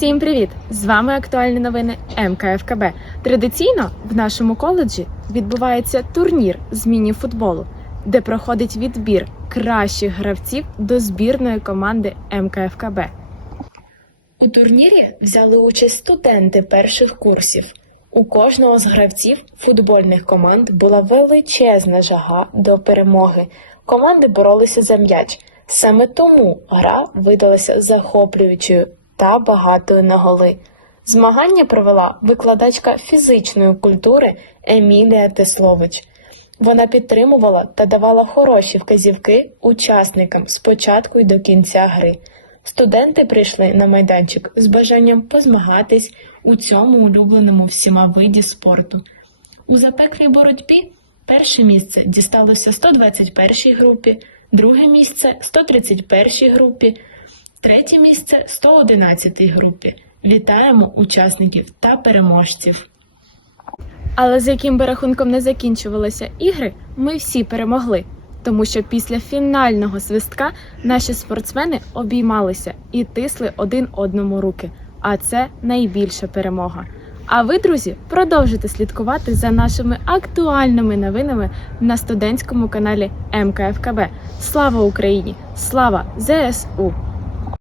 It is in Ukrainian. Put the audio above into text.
Всім привіт! З вами актуальні новини МКФКБ. Традиційно в нашому коледжі відбувається турнір з міні-футболу, де проходить відбір кращих гравців до збірної команди МКФКБ. У турнірі взяли участь студенти перших курсів. У кожного з гравців футбольних команд була величезна жага до перемоги. Команди боролися за м'яч. Саме тому гра видалася захоплюючою та багатою на голи. Змагання провела викладачка фізичної культури Емілія Теслович. Вона підтримувала та давала хороші вказівки учасникам спочатку й до кінця гри. Студенти прийшли на майданчик з бажанням позмагатись у цьому улюбленому всіма виді спорту. У запеклій боротьбі перше місце дісталося 121 й групі, друге місце 131 й групі, третє місце 111 групі. Вітаємо учасників та переможців. Але з яким би рахунком не закінчувалися ігри, ми всі перемогли, тому що після фінального свистка наші спортсмени обіймалися і тисли один одному руки. А це найбільша перемога. А ви, друзі, продовжуйте слідкувати за нашими актуальними новинами на студентському каналі МКФКБ. Слава Україні! Слава ЗСУ!